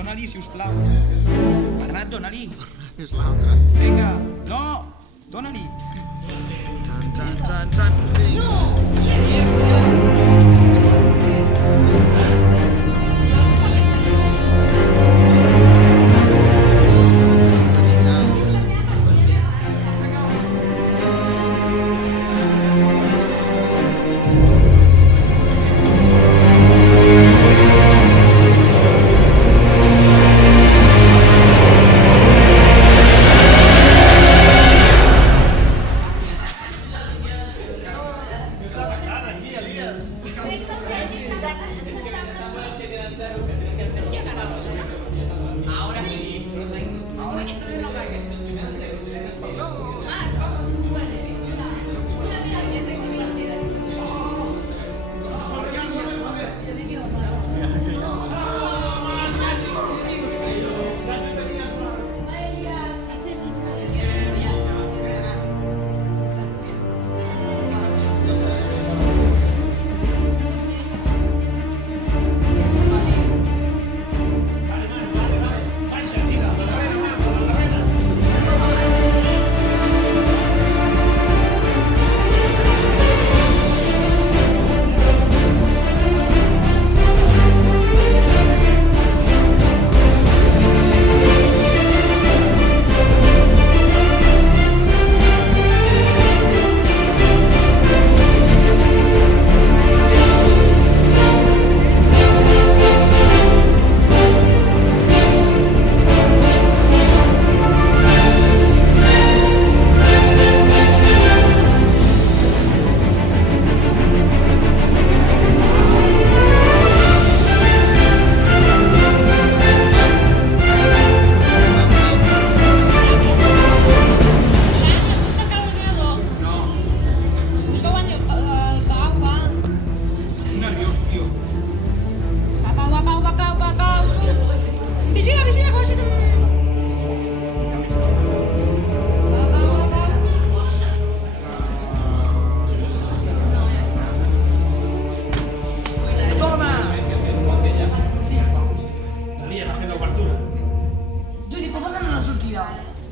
dona-li, sisplau. Bernat, dona-li. És l'altre. Vinga, no, dona-li.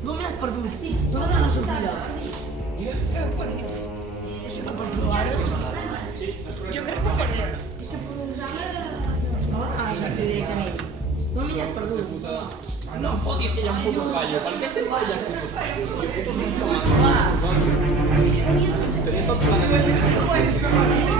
No m'has perdut. No m'has la sortida. Això no pot provar Jo crec que ho faré. La sortida directament. No m'has perdut. No fotis que hi ha un puto fallo. Per què sempre hi ha putos fallos? Tio, putos no estan mal. Tenia tot planejat.